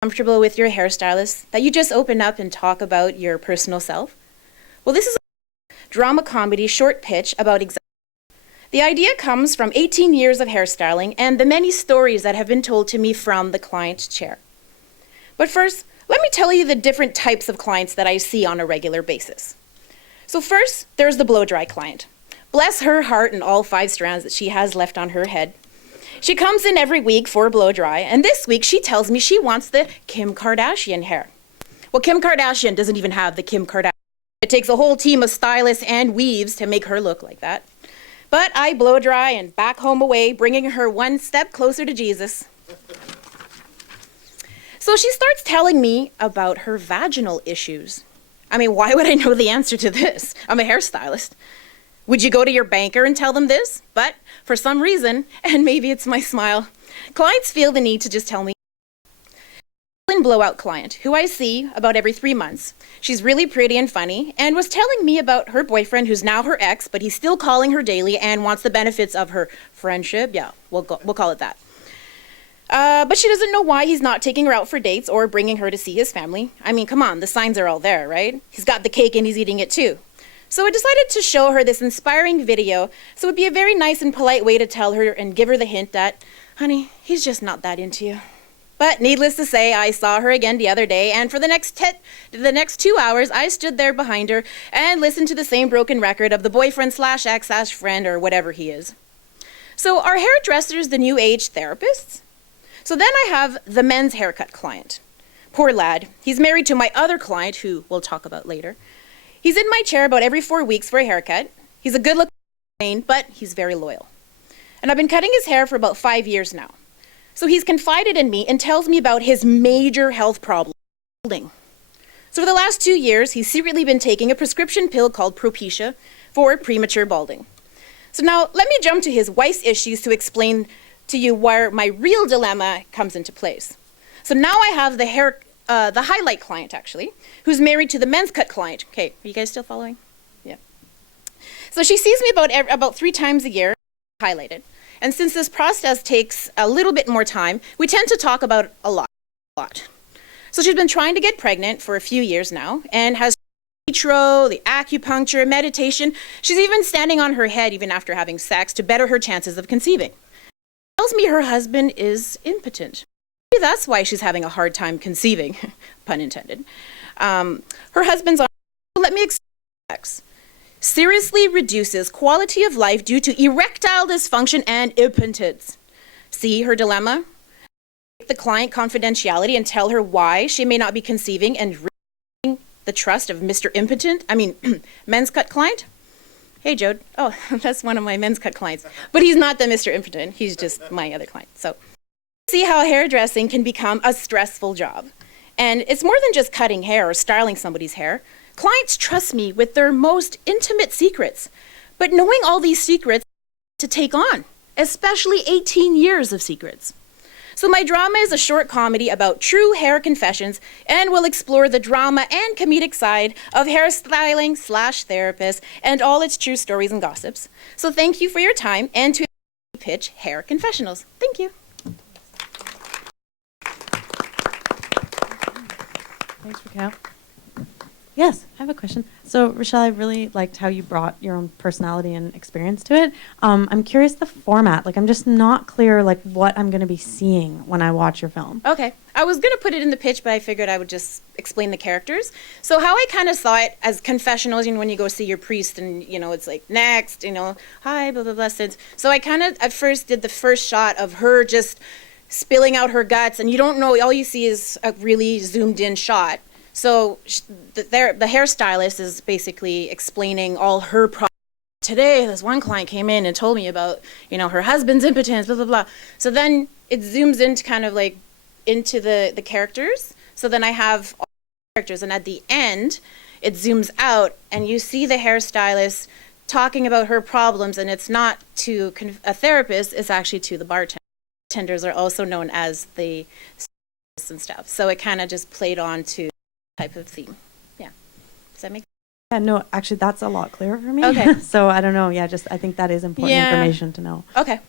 comfortable with your hairstylist, that you just open up and talk about your personal self? Well, this is a drama comedy short pitch about exactly. The idea comes from 18 years of hairstyling and the many stories that have been told to me from the client chair. But first, let me tell you the different types of clients that I see on a regular basis. So first, there's the blow-dry client. Bless her heart and all 5 strands that she has left on her head. She comes in every week for a blow-dry, and this week she tells me she wants the Kim Kardashian hair. Well, Kim Kardashian doesn't even have the Kim Kardashian. It takes a whole team of stylists and weaves to make her look like that. But I blow-dry and back home away, bringing her one step closer to Jesus. So she starts telling me about her vaginal issues. I mean, why would I know the answer to this? I'm a hairstylist. Would you go to your banker and tell them this? But for some reason, and maybe it's my smile, clients feel the need to just tell me. Blowout client, who I see about every 3 months. She's really pretty and funny, and was telling me about her boyfriend, who's now her ex, but he's still calling her daily and wants the benefits of her friendship. Yeah, we'll call it that. But she doesn't know why he's not taking her out for dates or bringing her to see his family. I mean, come on, the signs are all there, right? He's got the cake and he's eating it too. So I decided to show her this inspiring video, so it would be a very nice and polite way to tell her and give her the hint that, honey, he's just not that into you. But needless to say, I saw her again the other day, and for the next 2 hours, I stood there behind her and listened to the same broken record of the boyfriend/ex/friend or whatever he is. So are hairdressers the new age therapists? So then I have the men's haircut client. Poor lad. He's married to my other client, who we'll talk about later. He's in my chair about every 4 weeks for a haircut. He's a good-looking, but he's very loyal. And I've been cutting his hair for about 5 years now. So he's confided in me and tells me about his major health problem, balding. So for the last 2 years, he's secretly been taking a prescription pill called Propecia for premature balding. So now let me jump to his wife's issues to explain to you where my real dilemma comes into place. So now I have the highlight client, actually, who's married to the men's cut client. Okay, are you guys still following? Yeah. So she sees me about 3 times a year, highlighted. And since this process takes a little bit more time, we tend to talk about a lot. So she's been trying to get pregnant for a few years now and has vitro, the acupuncture, meditation. She's even standing on her head even after having sex to better her chances of conceiving. She tells me her husband is impotent. Maybe that's why she's having a hard time conceiving, pun intended. Her husband's on, let me explain. Seriously reduces quality of life due to erectile dysfunction and impotence. See her dilemma? the client confidentiality and tell her why she may not be conceiving and risking the trust of Mr. Impotent, men's cut client? Hey, Jode. Oh, that's one of my men's cut clients. But he's not the Mr. Impotent. He's just my other client. So see how hairdressing can become a stressful job. And it's more than just cutting hair or styling somebody's hair. Clients trust me with their most intimate secrets. But knowing all these secrets to take on, especially 18 years of secrets. So my drama is a short comedy about true hair confessions and will explore the drama and comedic side of hairstyling / therapist and all its true stories and gossips. So thank you for your time and to pitch Hair Confessionals. Thank you. Thanks, Raquel. Yes, I have a question. So, Rochelle, I really liked how you brought your own personality and experience to it. I'm curious the format. Like, I'm just not clear, like, what I'm going to be seeing when I watch your film. Okay. I was going to put it in the pitch, but I figured I would just explain the characters. So how I kind of saw it as confessionals, when you go see your priest and, it's like, next, hi, blah, blah, blah. So I kind of at first did the first shot of her just spilling out her guts, and you don't know, all you see is a really zoomed in shot. So the hairstylist is basically explaining all her problems. Today, this one client came in and told me about, her husband's impotence, blah, blah, blah. So then it zooms into kind of like into the characters. So then I have all the characters, and at the end, it zooms out, and you see the hairstylist talking about her problems, and it's not to a therapist, it's actually to the bartender. Bartenders are also known as the stylists and stuff. So it kind of just played on to type of theme. Yeah. Does that make sense? Yeah, no, actually, that's a lot clearer for me. Okay. So I don't know. Yeah, I think that is important information to know. Okay.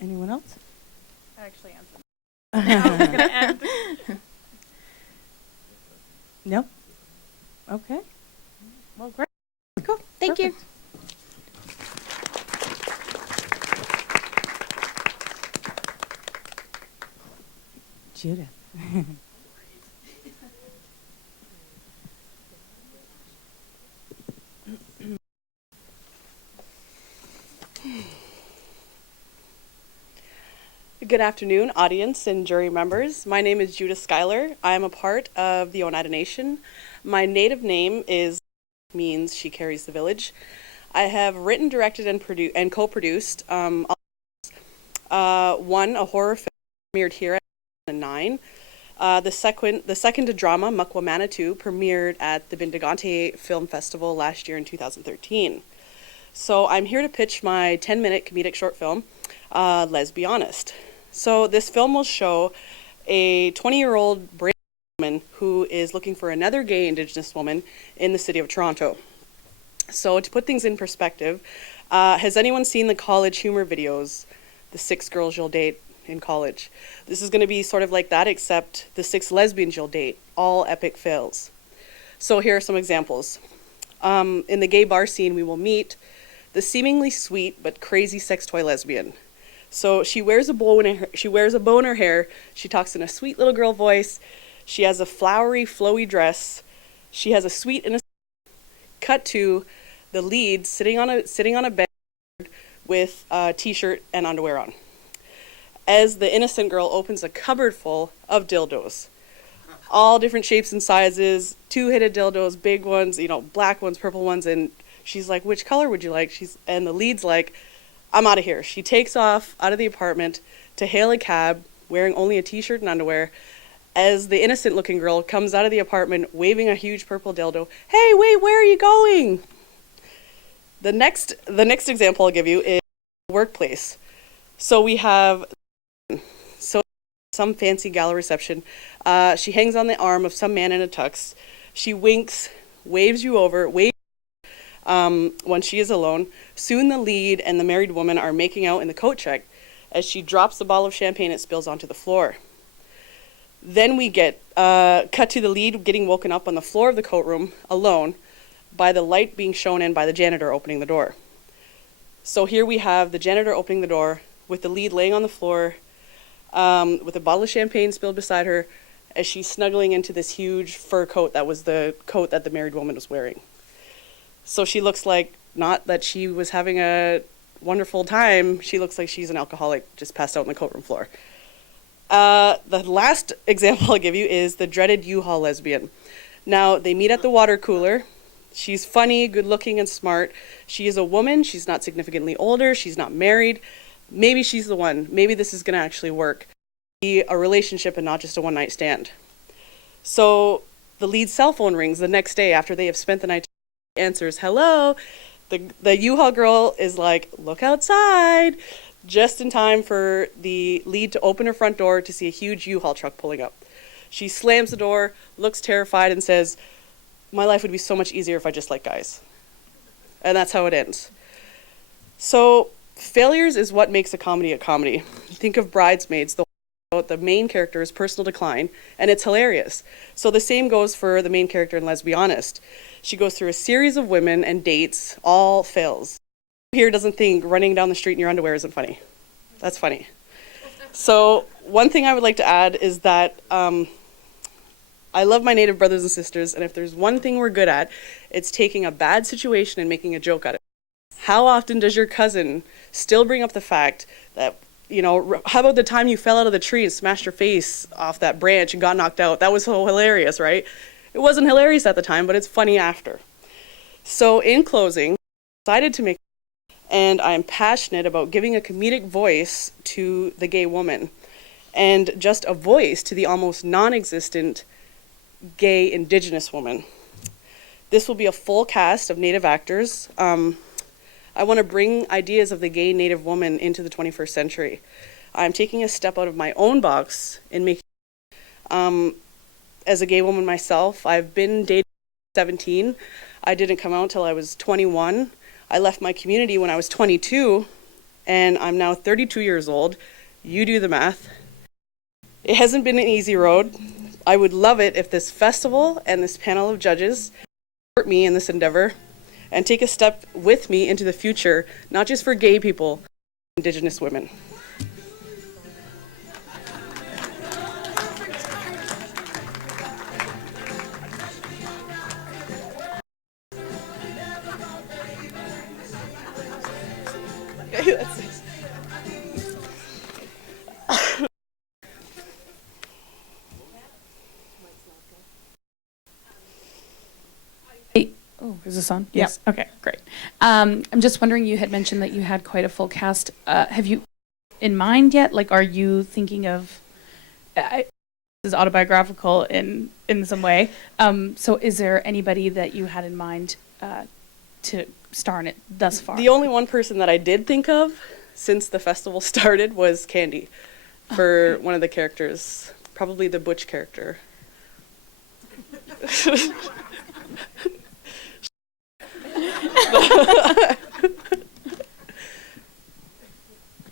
Anyone else? I actually answered. I was going to end. Nope. Okay. Well, great. Cool. Thank you. Judith. Good afternoon, audience and jury members. My name is Judith Schuyler. I am a part of the Oneida Nation. My native name means she carries the village. I have written, directed, and co-produced one, a horror film premiered here at 2009. The second a drama, Mukwa Manitou, premiered at the Bindigante Film Festival last year in 2013. So I'm here to pitch my 10-minute comedic short film, Let's Be Honest. So this film will show a 20-year-old brave woman who is looking for another gay Indigenous woman in the city of Toronto. So to put things in perspective, has anyone seen the college humor videos, the 6 girls you'll date in college? This is going to be sort of like that, except the 6 lesbians you'll date, all epic fails. So here are some examples. In the gay bar scene, we will meet the seemingly sweet but crazy sex toy lesbian. So she wears a bow in her hair. She talks in a sweet little girl voice. She has a flowery, flowy dress. She has a sweet innocent. Cut to the lead sitting on a bed with a t-shirt and underwear on, as the innocent girl opens a cupboard full of dildos, all different shapes and sizes, 2-headed dildos, big ones, black ones, purple ones, and she's like, "Which color would you like?" And the lead's like, "I'm out of here." She takes off out of the apartment to hail a cab, wearing only a t-shirt and underwear, as the innocent-looking girl comes out of the apartment waving a huge purple dildo. "Hey, wait, where are you going?" The next example I'll give you is workplace. So we have some fancy gala reception. She hangs on the arm of some man in a tux. She winks, waves you over, when she is alone. Soon the lead and the married woman are making out in the coat check. As she drops the bottle of champagne, it spills onto the floor. Then we get cut to the lead getting woken up on the floor of the coat room alone by the light being shown in by the janitor opening the door. So here we have the janitor opening the door with the lead laying on the floor with a bottle of champagne spilled beside her as she's snuggling into this huge fur coat that was the coat that the married woman was wearing. So she looks like, not that she was having a wonderful time, she looks like she's an alcoholic just passed out on the coat room floor. The last example I'll give you is the dreaded U-Haul lesbian. Now, they meet at the water cooler. She's funny, good-looking, and smart. She is a woman. She's not significantly older. She's not married. Maybe she's the one. Maybe this is going to actually work. Be a relationship and not just a one-night stand. So the lead's cell phone rings the next day after they have spent the night. Answers, hello. The U-Haul girl is like, look outside, just in time for the lead to open her front door to see a huge U-Haul truck pulling up. She slams the door, looks terrified, and says, my life would be so much easier if I just liked guys. And that's how it ends. So failures is what makes a comedy a comedy. Think of Bridesmaids, the main character's personal decline, and it's hilarious. So the same goes for the main character in Let's Be Honest. She goes through a series of women and dates, all fails. Here doesn't think running down the street in your underwear isn't funny. That's funny. So one thing I would like to add is that I love my Native brothers and sisters, and if there's one thing we're good at, it's taking a bad situation and making a joke out of it. How often does your cousin still bring up the fact that, you know, how about the time you fell out of the tree and smashed your face off that branch and got knocked out? That was so hilarious, right? It wasn't hilarious at the time, but it's funny after. So in closing, I decided to make, and I'm passionate about giving a comedic voice to the gay woman and just a voice to the almost non-existent gay Indigenous woman. This will be a full cast of Native actors. I want to bring ideas of the gay Native woman into the 21st century. I'm taking a step out of my own box in making, as a gay woman myself, I've been dating 17. I didn't come out till I was 21. I left my community when I was 22, and I'm now 32 years old. You do the math. It hasn't been an easy road. I would love it if this festival and this panel of judges support me in this endeavor and take a step with me into the future, not just for gay people, Indigenous women. Oh, is this on? Yes. Yep. Okay, great. I'm just wondering, you had mentioned that you had quite a full cast. Have you in mind yet? Like, are you thinking of, this is autobiographical in some way. So is there anybody that you had in mind to star in it thus far? The only one person that I did think of since the festival started was Candy for one of the characters, probably the Butch character. Can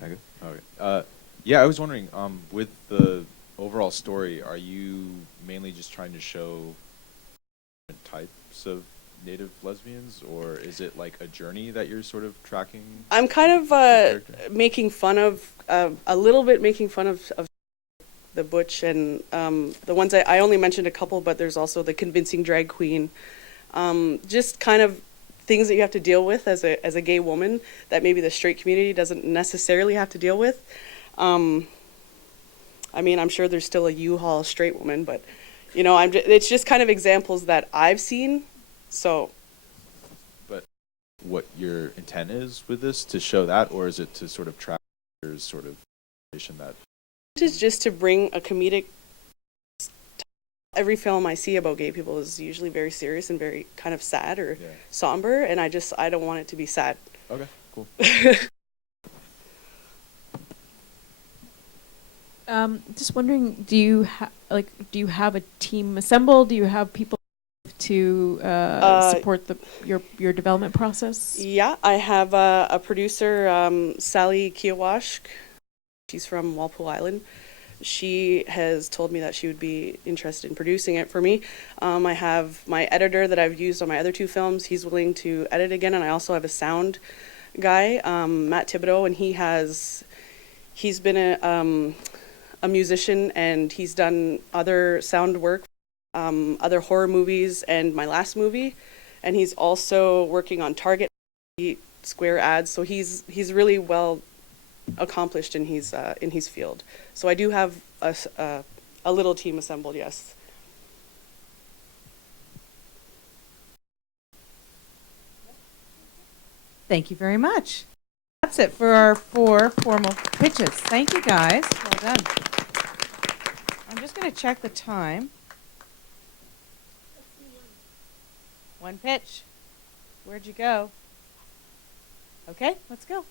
I go? Okay. Yeah, I was wondering, with the overall story, are you mainly just trying to show different types of Native lesbians, or is it like a journey that you're sort of tracking? I'm kind of making fun of, a little bit making fun of the Butch and the ones I only mentioned a couple, but there's also the convincing drag queen. Just kind of things that you have to deal with as a gay woman that maybe the straight community doesn't necessarily have to deal with. I mean, I'm sure there's still a U-Haul straight woman, but you know, it's just kind of examples that I've seen. So, but what your intent is with this, to show that, or is it to sort of track sort of that? It is just to bring a comedic. Every film I see about gay people is usually very serious and very kind of sad or somber, and I don't want it to be sad. Okay, cool. Just wondering, do you have a team assembled? Do you have people to support your development process? Yeah, I have a producer, Sally Kiawash. She's from Walpole Island. She has told me that she would be interested in producing it for me. I have my editor that I've used on my other two films. He's willing to edit again, and I also have a sound guy, Matt Thibodeau, and he's been a musician, and he's done other sound work, other horror movies, and my last movie, and he's also working on Target Square ads. So he's really well accomplished in his field. So I do have a little team assembled, yes. Thank you very much. That's it for our 4 formal pitches. Thank you, guys. Well done. I'm just going to check the time. One pitch. Where'd you go? Okay, let's go.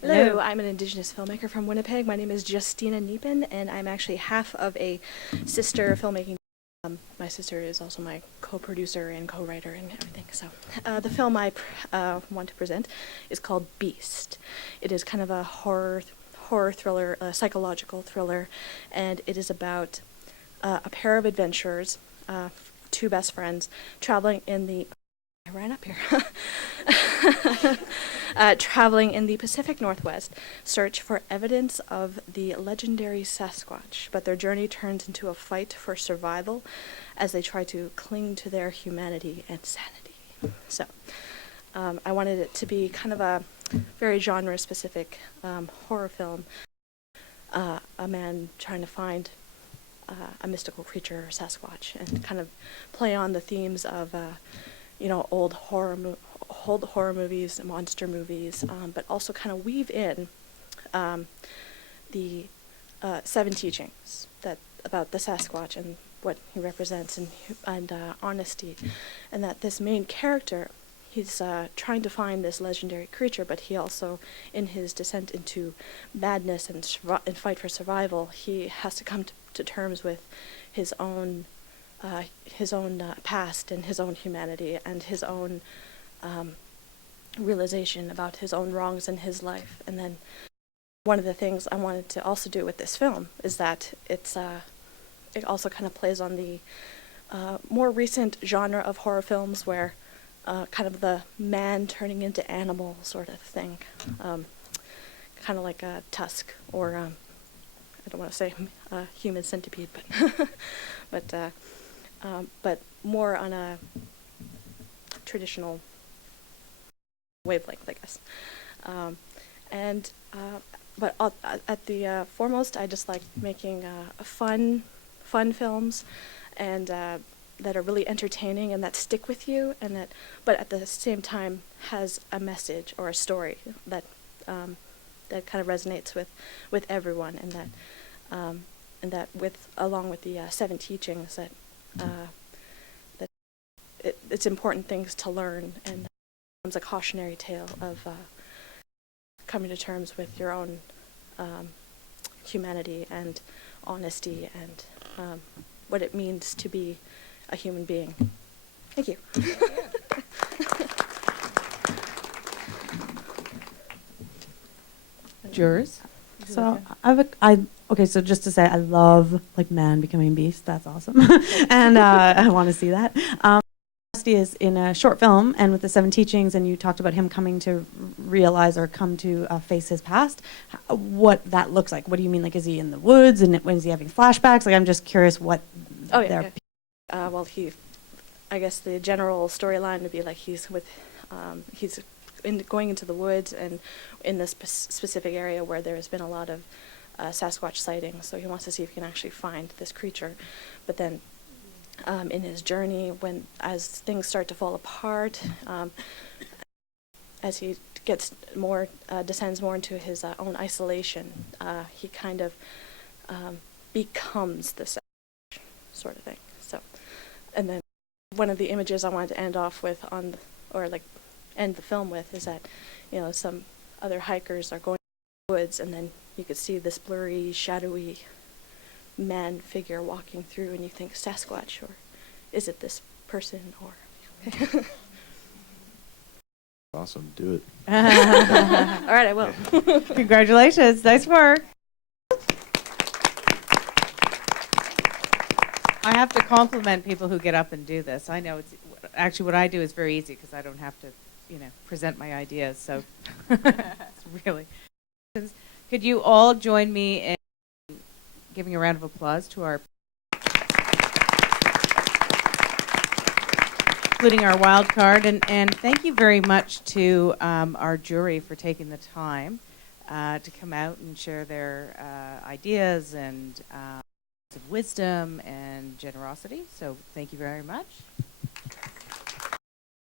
Hello, I'm an Indigenous filmmaker from Winnipeg. My name is Justina Niepen, and I'm actually half of a sister filmmaking. My sister is also my co-producer and co-writer and everything. So the film I want to present is called Beast. It is kind of a horror thriller, a psychological thriller, and it is about a pair of adventurers, 2 best friends, traveling in the I ran up here. Traveling in the Pacific Northwest, search for evidence of the legendary Sasquatch, but their journey turns into a fight for survival as they try to cling to their humanity and sanity. So, I wanted it to be kind of a very genre-specific horror film. A man trying to find a mystical creature, Sasquatch, and kind of play on the themes of old horror movies, monster movies, but also kind of weave in the 7 teachings about the Sasquatch and what he represents, and honesty, and that this main character, he's trying to find this legendary creature, but he also, in his descent into madness and fight for survival, he has to come to terms with his own past and his own humanity and his own realization about his own wrongs in his life. And then one of the things I wanted to also do with this film is that it also kind of plays on the more recent genre of horror films where kind of the man turning into animal sort of thing, kind of like a Tusk or I don't want to say human centipede, but but more on a traditional wavelength, I guess. But at the foremost, I just like making fun films, and that are really entertaining and that stick with you, and but at the same time has a message or a story that that kind of resonates with everyone, and that along with the 7 teachings that it's important things to learn, and it's a cautionary tale of coming to terms with your own humanity and honesty and what it means to be a human being. Thank you. Jurors? So so just to say, I love like man becoming beast. That's awesome, and I want to see that. Rusty is in a short film, and with the 7 teachings, and you talked about him coming to realize or come to face his past. What that looks like? What do you mean? Like, is he in the woods, and when is he having flashbacks? Like, I'm just curious what. Well, I guess the general storyline would be like he's going into the woods and in this specific area where there has been a lot of Sasquatch sightings, so he wants to see if he can actually find this creature. But then in his journey, as things start to fall apart, as he gets more, descends more into his own isolation, he kind of becomes the Sasquatch sort of thing. So, and then one of the images I wanted to end off with end the film with is that, some other hikers are going to the woods, and then you could see this blurry, shadowy man figure walking through, and you think Sasquatch, or is it this person, or... Awesome, do it. All right, I will. Congratulations, nice work. I have to compliment people who get up and do this. I know it's actually what I do is very easy because I don't have to, present my ideas. So it's really. Could you all join me in giving a round of applause to our including our wild card. And thank you very much to our jury for taking the time to come out and share their ideas and of wisdom and generosity. So thank you very much.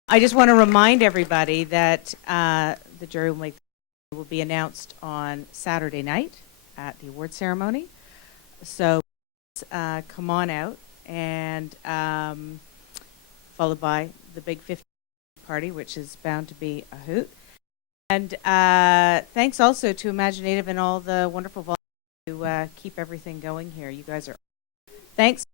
I just want to remind everybody that the jury will be announced on Saturday night at the award ceremony. So come on out, and followed by the big 50 party, which is bound to be a hoot. And thanks also to Imaginative and all the wonderful volunteers who keep everything going here. You guys are. Thanks.